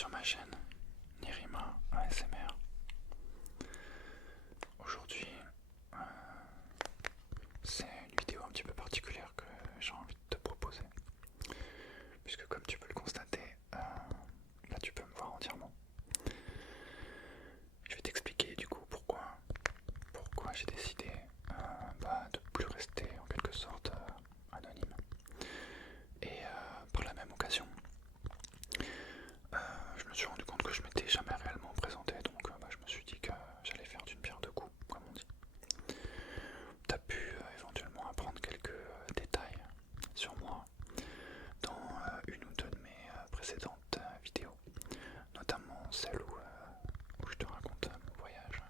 sur ma chaîne Nirima ASMR. Aujourd'hui, c'est une vidéo un petit peu particulière que j'ai envie de te proposer, puisque comme tu peux le constater, là tu peux me voir entièrement. Je vais t'expliquer du coup pourquoi j'ai décidé de plus rester en quelque sorte anonyme. Et par la même occasion, je me suis rendu compte que je m'étais jamais réellement présenté, donc je me suis dit que j'allais faire d'une pierre deux coups, comme on dit. Tu as pu éventuellement apprendre quelques détails sur moi dans une ou deux de mes précédentes vidéos, notamment celle où je te raconte mon voyage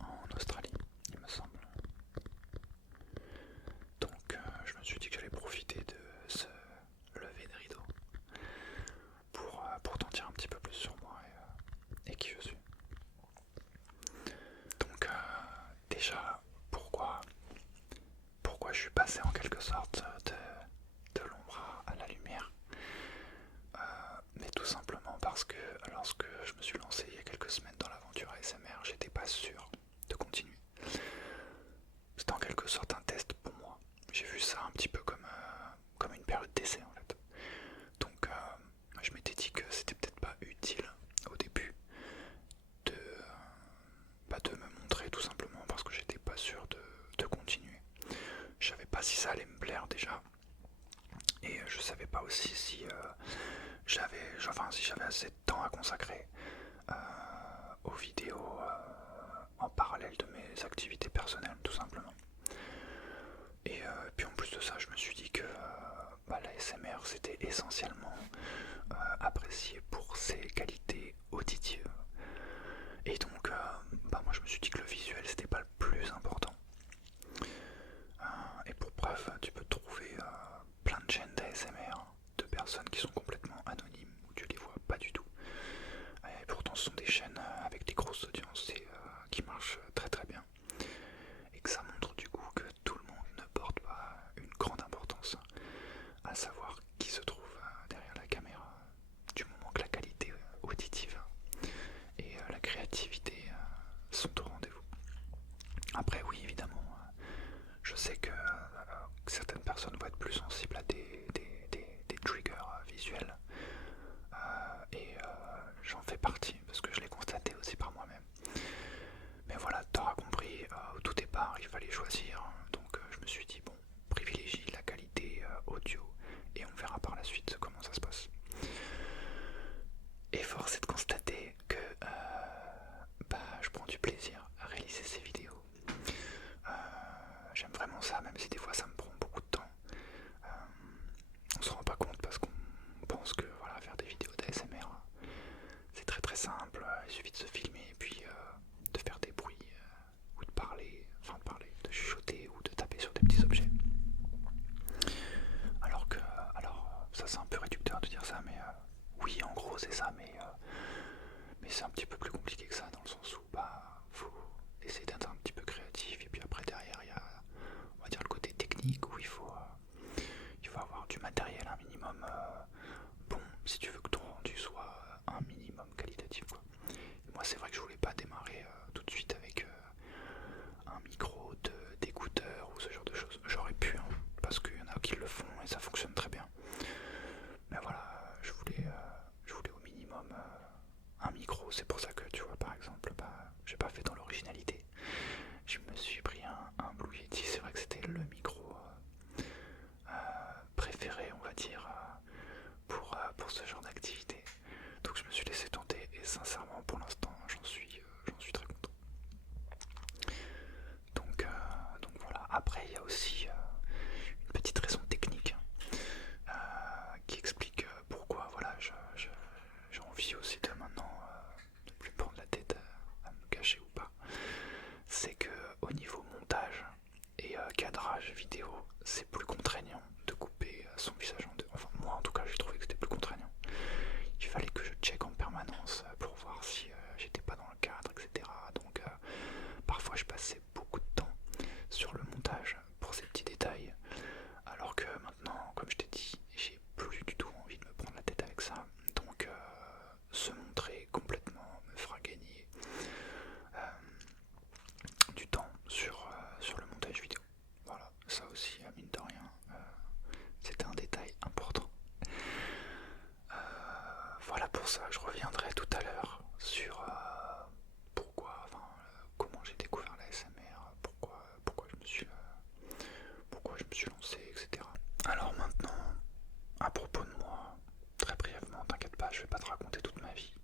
en Australie, il me semble. Donc je me suis dit que j'allais profiter de ce lever de rideau pour t'en dire un petit peu plus sur moi et qui je suis. Donc déjà, pourquoi je suis passé en quelque sorte de l'ombre à la lumière, mais tout simplement parce que lorsque je me suis lancé il y a quelques semaines dans l'aventure ASMR, j'étais pas sûr de continuer. C'était en quelque sorte un test pour moi. J'ai vu ça un petit peu comme une période d'essai en fait. Donc je m'étais dit que c'était peut-être pas utile au début de me montrer, tout simplement parce que j'étais pas sûr de continuer. Je savais pas si ça allait me plaire déjà, et je savais pas aussi si j'avais assez de temps à consacrer aux vidéos en parallèle de mes activités personnelles, tout simplement. Et puis en plus de ça, je me suis dit que l'ASMR c'était essentiellement apprécié pour ses qualités auditives. Et donc moi je me suis dit que le visuel c'était pas le plus important. Et pour preuve, tu peux trouver plein de chaînes d'ASMR de personnes qui sont complètement anonymes, où tu les vois pas du tout. Et pourtant ce sont des chaînes avec des grosses audiences et qui marchent très très bien. Et que ça montre du coup que tout le monde ne porte pas une grande importance à savoir qui se trouve derrière la caméra, du moment que la qualité auditive et la créativité sont au rendez-vous. Après oui, évidemment, je sais que certaines personnes vont être plus sensibles à des triggers visuels, et j'en fais partie parce que je l'ai constaté aussi par moi-même. Mais voilà, t'auras compris, au tout départ il fallait choisir, donc je me suis dit bon, privilégie la qualité audio et on verra par la suite comment ça se passe. Et force est de constater que je prends du plaisir à réaliser ces vidéos. J'aime vraiment ça, même si des fois ça me prend beaucoup de temps. On se rend pas compte parce qu'on pense que faire des vidéos d'ASMR c'est très très simple, il suffit de se filmer et puis de faire des bruits ou de parler, de chuchoter ou de taper sur des petits objets. Alors ça c'est un peu réducteur de dire ça, mais oui en gros c'est ça, mais c'est un petit peu plus compliqué que ça, dans le sens où faut essayer d'être un petit peu créatif, et puis après derrière il y a, on va dire, le côté technique où il faut avoir du matériel un minimum bon, si tu veux que ton rendu soit un minimum qualitatif, quoi. Et moi c'est vrai que je voulais pas démarrer tout de suite avec un micro d'écouteur ou ce genre de choses. J'aurais pu, hein, parce qu'il y en a qui le font et ça fonctionne très bien. Mais voilà, je voulais au minimum un micro. C'est pour ça que tu vois, par exemple, j'ai pas fait dans l'originalité. Je me suis pris un Blue Yeti. C'est vrai que c'était le micro préféré, on va dire, pour ce genre d'activité. Donc je me suis laissé tenter et sincèrement pour l'instant j'en suis très content. Donc voilà. Après il y a aussi une petite raison technique qui explique pourquoi j'ai envie aussi de maintenant ne plus prendre la tête à me cacher ou pas. C'est que au niveau je reviendrai tout à l'heure sur pourquoi, comment j'ai découvert la SMR, pourquoi je me suis lancé, etc. Alors maintenant, à propos de moi, très brièvement, t'inquiète pas, je vais pas te raconter toute ma vie.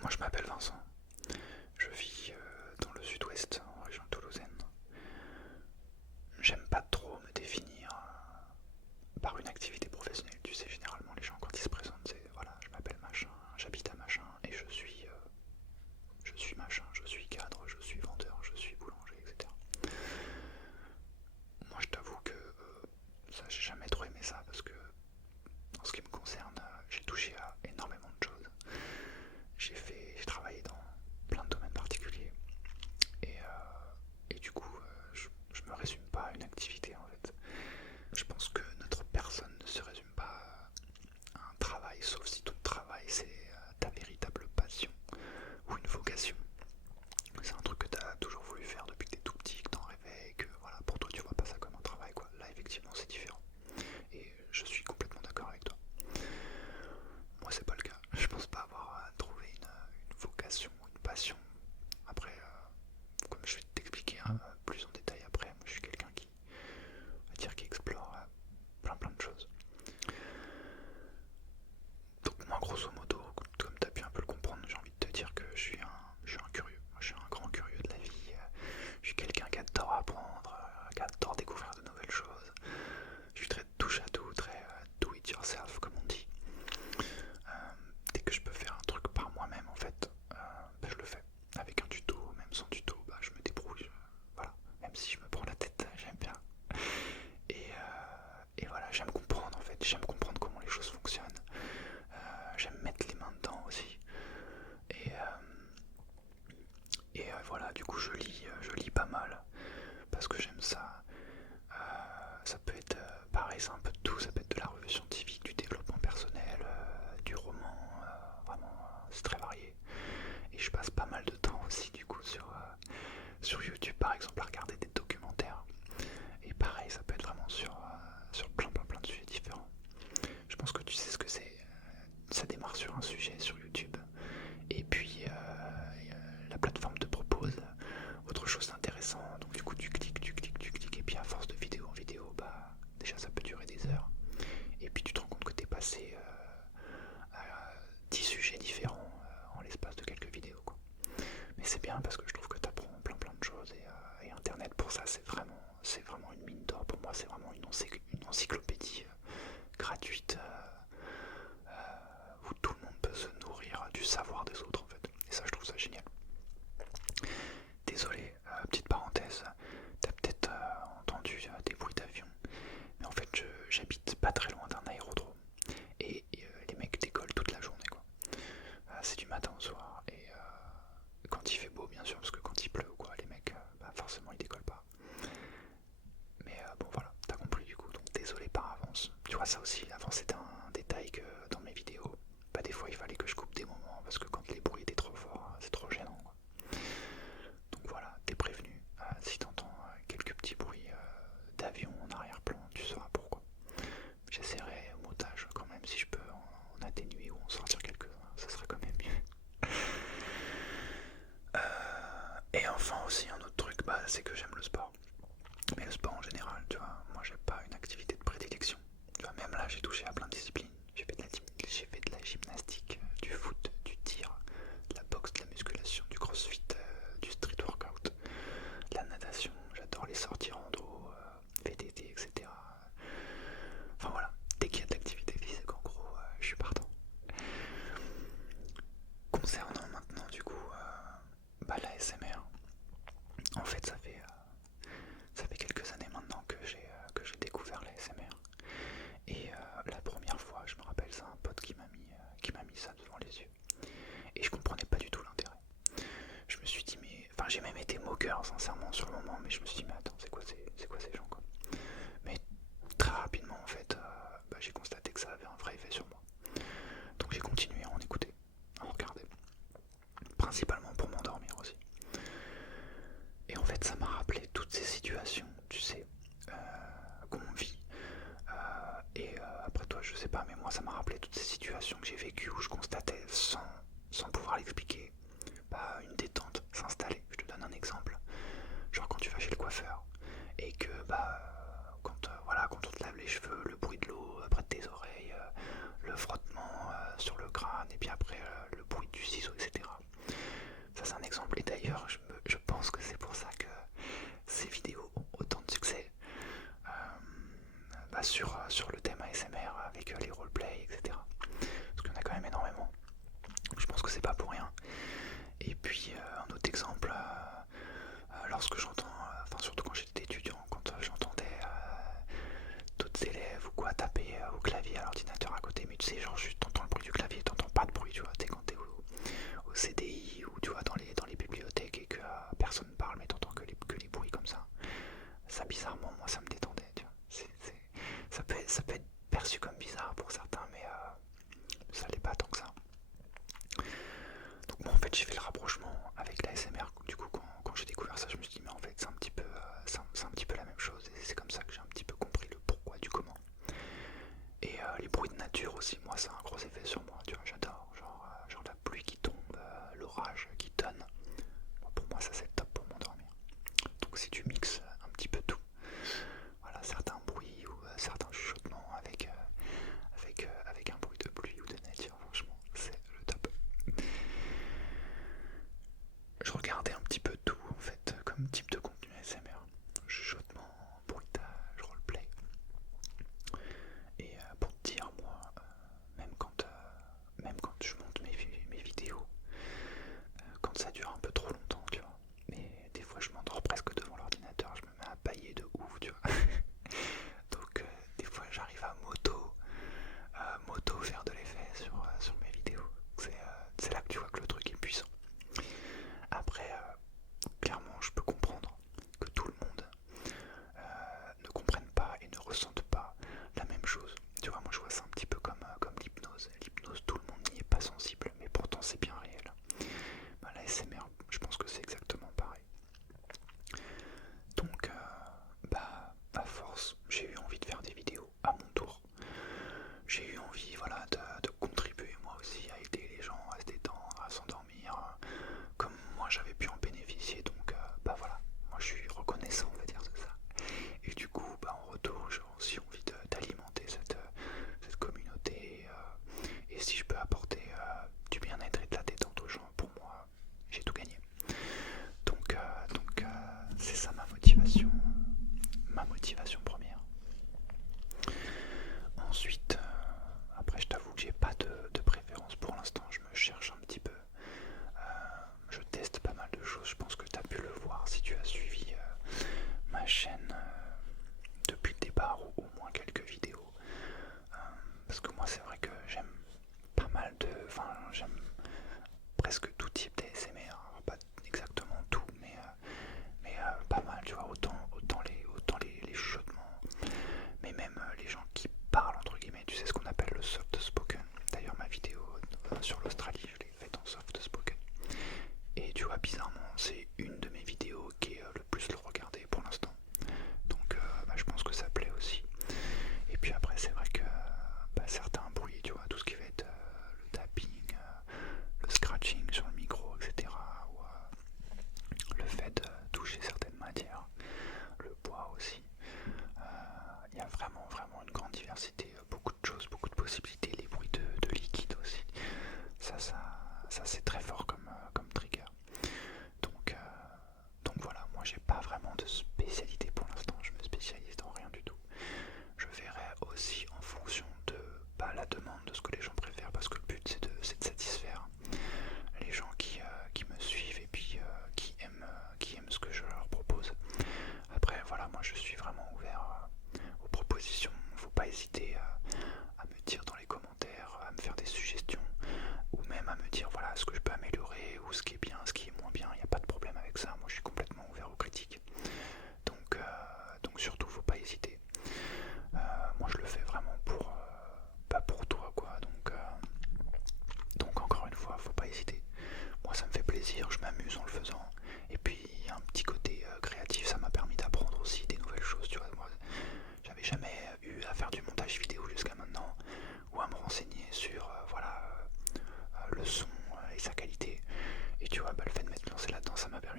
Moi je m'appelle Vincent, je vis dans le sud-ouest, en région toulousaine. J'aime pas trop me définir par une activité professionnelle, tu sais, généralement les gens quand ils se présentent, c'est voilà, je m'appelle machin, j'habite à machin, et je suis machin, je suis cadre, je suis vendeur, je suis boulanger, etc. Moi je t'avoue que ça, j'ai jamais trop aimé ça, parce que en ce qui me concerne, j'ai touché à énormément de choses. J'ai travaillé dans plein de domaines particuliers, et du coup, je me résume pas à une activité en fait. Je pense que notre personne ne se résume pas à un travail, sauf si ton travail c'est ta véritable passion ou une vocation. C'est un truc que tu as toujours voulu faire depuis que tu es tout petit, que tu en rêvais, et que voilà, pour toi tu vois pas ça comme un travail quoi. Là effectivement c'est différent. Et je suis complètement d'accord avec toi. Moi c'est pas le cas. Je pense pas avoir trouvé une vocation, une passion. Après, comme je vais t'expliquer plus en détail après, moi je suis quelqu'un qui, on va dire, qui explore plein de choses. Donc moi grosso modo, comme tu as pu un peu le comprendre, j'ai envie de te dire que je suis un curieux. Moi, je suis un grand curieux de la vie. Je suis quelqu'un qui adore apprendre, qui adore découvrir de nouvelles choses. Je suis très touche à tout, très do it yourself comme on dit. Dès que je peux faire un truc par moi-même en fait, je le fais. Avec un tuto, même sans tuto, je me débrouille. Voilà. Même si je me prends la tête, j'aime bien. Et voilà, j'aime comprendre en fait, j'aime comprendre comment les choses fonctionnent. J'aime mettre les mains dedans aussi. Et voilà, du coup je lis pas mal parce que j'aime ça. Ça peut être pareil, c'est un peu de tout, ça peut être de la revue scientifique, du développement personnel, du roman, vraiment c'est très varié. Et je passe pas mal de temps aussi du coup sur YouTube par exemple à regarder des documentaires. Et pareil, ça peut être vraiment sur plein de sujets différents. Je pense que tu sais ce que c'est. Ça démarre sur un sujet sur YouTube. Et puis la plateforme te propose autre chose d'intéressant. Donc du coup tu cliques. Et puis à force de vidéo en vidéo, déjà ça peut durer des heures. Et puis tu te rends compte que tu es passé à 10 sujets différents en l'espace de quelques vidéos, quoi. Mais c'est bien parce que je trouve que tu apprends plein de choses et Internet pour ça c'est vraiment une mine d'or. Pour moi c'est vraiment une encyclopédie gratuite où tout le monde peut se nourrir du savoir des autres en fait. Et ça je trouve ça génial. Désolé, petite parenthèse, t'as peut-être entendu des bruits d'avion, mais en fait j'habite pas très loin d'un aérodrome et les mecs décollent toute la journée quoi. C'est du matin au soir et quand il fait beau bien sûr, parce que quand il pleut ou quoi, les mecs forcément ils décollent pas. Mais bon voilà, t'as compris du coup, donc désolé par ces situations que j'ai vécues où je constatais sans pouvoir l'expliquer, une détente s'installer. Je te donne un exemple. Genre quand tu vas chez le coiffeur et que quand on te lave les cheveux, le bruit de l'eau près de tes oreilles, le frottement sur le crâne et puis après le bruit du ciseau, etc. Ça c'est un exemple. Et d'ailleurs je pense que c'est pour ça que ces vidéos ont autant de succès sur le thème ASMR avec les roleplays, etc. Parce qu'il y en a quand même énormément. Je pense que c'est pas pour rien. Et puis un autre exemple, lorsque j'entends, surtout quand j'étais étudiant, quand j'entendais d'autres élèves ou quoi taper au clavier à l'ordinateur à côté, mais tu sais, genre juste t'entends le bruit du clavier, t'entends pas de bruit, tu vois, t'es quand t'es au CDI ou tu vois dans les bibliothèques et que personne parle, mais t'entends que les bruits comme ça. Ça bizarrement, moi ça me détendait, tu vois. Ça peut être perçu comme bizarre pour certains, mais ça l'est pas tant que ça. Donc moi en fait j'ai fait le rapprochement avec la SMR, du coup quand j'ai découvert ça je me suis dit mais en fait c'est un petit peu la même chose et c'est comme ça que j'ai un petit peu compris le pourquoi du comment. Et les bruits de nature aussi, moi ça a un gros effet sur moi, tu vois, j'adore, genre la pluie qui tombe, l'orage qui tonne. Bon, pour moi ça c'est le top pour m'endormir. Donc si tu mixes un petit peu tout, voilà, certains bruits ou certains chuchotements avec un bruit de pluie ou de nature, franchement c'est le top. Je regardais un petit peu tout en fait comme type de contenu ASMR, chuchotement, bruitage, roleplay. Et pour te dire moi, même quand je monte mes vidéos, quand ça dure un peu trop longtemps, tu vois, mais des fois je m'endors presque devant l'ordinateur, je me mets à bâiller de ouf, tu vois. Donc des fois j'arrive à moto faire de l'effet sur mes vidéos. C'est là que tu vois que le truc est puissant. Après, clairement, je peux comprendre que tout le monde ne comprenne pas et ne ressente pas la même chose. Tu vois, moi je vois ça un petit peu comme l'hypnose. L'hypnose, tout le monde n'y est pas sensible, mais pourtant c'est bien réel. La SMR, je pense que c'est exactement pareil. Donc, à force, j'ai eu envie de faire des vidéos à mon tour. J'ai eu envie, voilà, de contribuer moi aussi à aider les gens à se détendre, à s'endormir, comme moi j'avais pu en bénéficier. Donc, voilà, moi je suis reconnaissant, on va dire, de ça. Et du coup, en retour, j'ai aussi envie d'alimenter cette communauté. Et si je peux apporter du bien-être et de la détente aux gens, pour moi, j'ai tout gagné. Donc, c'est ça ma motivation première. Ensuite, après je t'avoue que j'ai pas de préférence pour l'instant, je me cherche un petit peu. Je teste pas mal de choses, je pense que tu as pu le voir si tu as suivi ma chaîne depuis le départ ou au moins quelques vidéos. Parce que moi c'est vrai que j'aime pas mal j'aime presque tout type d'ASMR, pas exactement tout, mais pas mal, tu vois, autant les chuchotements, mais même les gens qui parlent entre guillemets, tu sais ce qu'on appelle le soft spoken. D'ailleurs ma vidéo sur l'Australie, je l'ai faite en soft spoken. Et tu vois, bizarrement, c'est une de mes vidéos qui est le plus le regardée pour l'instant. Donc je pense que ça plaît aussi. Et puis après c'est vrai que certains bruits, tu vois, tout ce qui va être le tapping, le scratching sur le micro, etc. Ou le fait de toucher certaines matières, le poids aussi. Il y a vraiment une grande diversité, beaucoup de choses, beaucoup de possibilités, les bruits de liquide aussi. Ça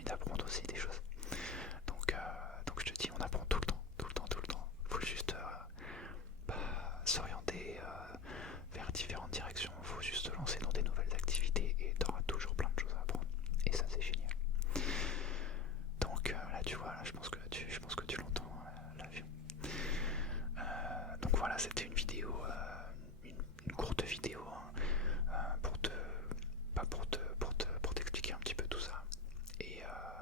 d'apprendre aussi des choses. Donc je te dis, on apprend tout le temps, tout le temps, tout le temps. Il faut juste s'orienter vers différentes directions, il faut juste se lancer dans des nouvelles activités et tu auras toujours plein de choses à apprendre. Et ça c'est génial. Donc là tu vois, là, je pense que tu l'entends, l'avion. Donc voilà, c'était une vidéo, une courte vidéo pour t'expliquer un petit peu tout ça.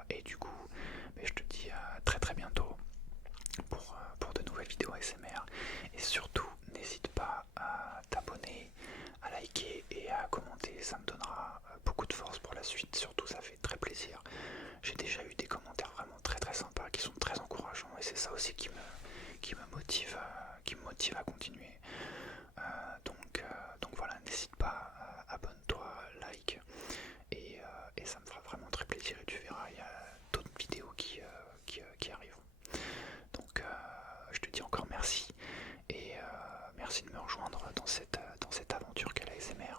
Et du coup, je te dis à très très bientôt pour de nouvelles vidéos ASMR. Et surtout, n'hésite pas à t'abonner, à liker et à commenter, ça me donnera beaucoup de force pour la suite. Surtout, ça fait très plaisir. J'ai déjà eu des commentaires vraiment très très sympas qui sont très encourageants et c'est ça aussi qui me motive à continuer. Donc voilà, n'hésite pas, abonne-toi, like et ça me fera vraiment très plaisir et tu verras, il y a d'autres vidéos qui arrivent. Donc je te dis encore merci et merci de me rejoindre dans cette aventure qu'est la ASMR